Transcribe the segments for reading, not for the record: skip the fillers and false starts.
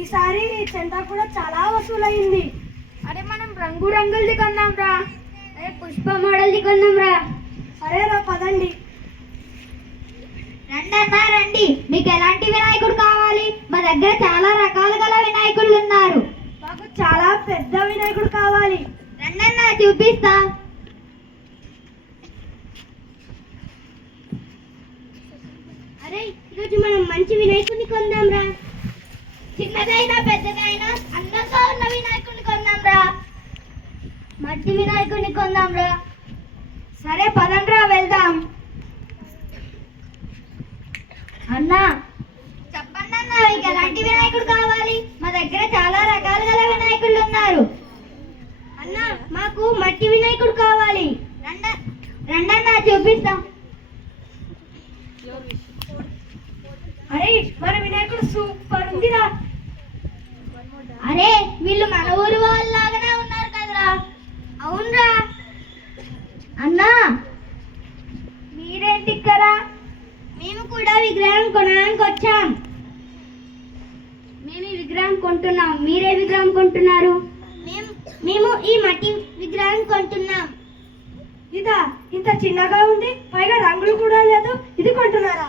ఈసారి చందా కూడా చాలా వసూలైంది. అరే మనం రంగు రంగులది కొందాం రా. అరే పుష్ప మోడల్ది కొందాం రా. అరే రా పదండి. రండి రండి, మీకు ఎలాంటి వినాయకుడు కావాలి? మా దగ్గర చాలా రకాల గల వినాయకులు ఉన్నారు. మాకు చాలా పెద్ద వినాయకుడు కావాలి. రండి చూపిస్తా. అరే ఈరోజు మనం మంచి వినాయకుడిని కొందాం రా. చిన్నదైనా పెద్దదైనా అందంగా ఉన్న వినాయకుడిని కొందాం రా. మట్టి వినాయకుడిని కొందాం రా. సరే పదండ్రా వెళ్దాం. అన్నా చెప్పండి అన్న, మీకు ఎలాంటి వినాయకుడు కావాలి? మా దగ్గర చాలా రకాల గల వినాయకులు ఉన్నారు. అన్నా మాకు మట్టి వినాయకుడు కావాలి. రండన్నా చూపిస్తాం. అరే మన వినాయకుడు సూపర్ ఉందిరా. అరే వీళ్ళు మన ఊరు వాళ్ళలాగానే ఉన్నారు కదరా. అవునరా. అన్నా మీరేంటి ఇక్కడ? మేము కూడా విగ్రహం కొనడానికి వచ్చాం. మేము ఈ విగ్రహం కొంటున్నాం. మీరే విగ్రహం కొంటున్నారు? మేము ఈ మట్టి విగ్రహం కొంటున్నాం. ఇదా ఇంత చిన్నగా ఉంది, పైగా రంగులు కూడా లేదు, ఇది కొంటున్నారా?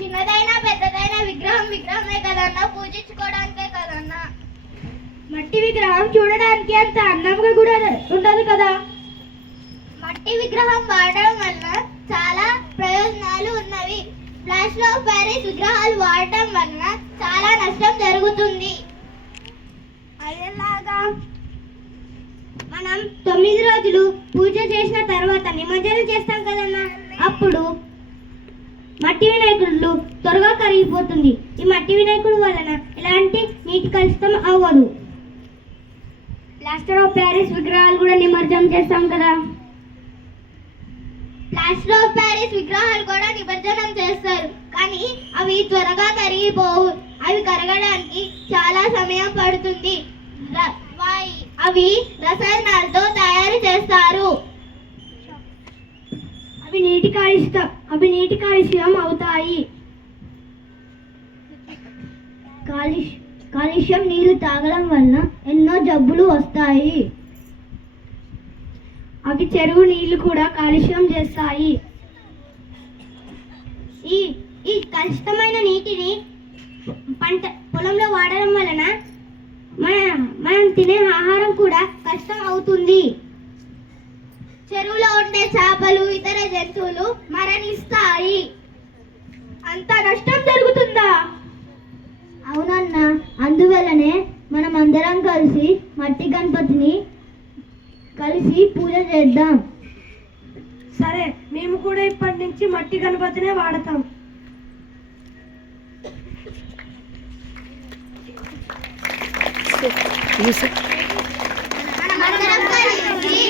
చిన్నదైనా పెద్దదైనా విగ్రహం విగ్రహమే కదన్నా, పూజించుకోవడానికే కదన్నా. మట్టి విగ్రహం చూడడానికి అంత అందంగా కూడా ఉండదు కదా. మట్టి విగ్రహం వాడడం వల్ల చాలా ప్రయోజనాలు ఉన్నవి. ప్లాస్టర్ ఆఫ్ ప్యారిస్ విగ్రహాలు వాడటం వల్ల చాలా నష్టం జరుగుతుంది. అదేలాగా? మనం 9 రోజులు పూజ చేసిన తర్వాత నిమజ్జనం చేస్తాం కదన్నా, అప్పుడు మట్టి వినాయకుడు త్వరగా కరిగిపోతుంది. ఈ మట్టి వినాయకుడు వలన ఎలాంటి నీటి కలుషితం అవ్వదు. ప్లాస్టర్ ఆఫ్ ప్యారిస్ విగ్రహాలు కూడా నిమజ్జనం చేస్తాం కదా. ప్లాస్టర్ ఆఫ్ ప్యారిస్ విగ్రహాలు కూడా నిమజ్జనం చేస్తారు, కానీ అవి త్వరగా కరిగిపోవు. అవి కరగడానికి చాలా సమయం పడుతుంది. అవి రసాయనాలతో తయారు చేస్తారు. అవి నీటి కాలుష్యం అవుతాయి. కాలుష్యం నీళ్లు తాగడం వలన ఎన్నో జబ్బులు వస్తాయి. అవి చెరువు నీళ్లు కూడా కాలుష్యం చేస్తాయి. ఈ కలుషితమైన నీటిని పంట పొలంలో వాడడం వలన మనం తినే ఆహారం కూడా కష్టం అవుతుంది. చెరువులో ఉండే చేపలు, ఇతర జంతువులు మరణిస్తాయి. అంత నష్టం జరుగుతుందా? అవునన్నా, అందువల్లనే మనం అందరం కలిసి మట్టి గణపతిని కలిసి పూజ చేద్దాం. సరే, మేము కూడా ఇప్పటి నుంచి మట్టి గణపతినే వాడతాం. మనమందరం కలిసి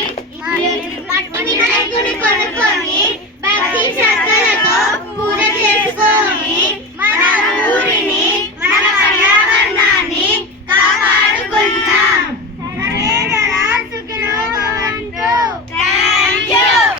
మట్టి వినాయకుడిని కొనుక్కొని భక్తి శ్రద్ధలతో పూజ చేసుకొని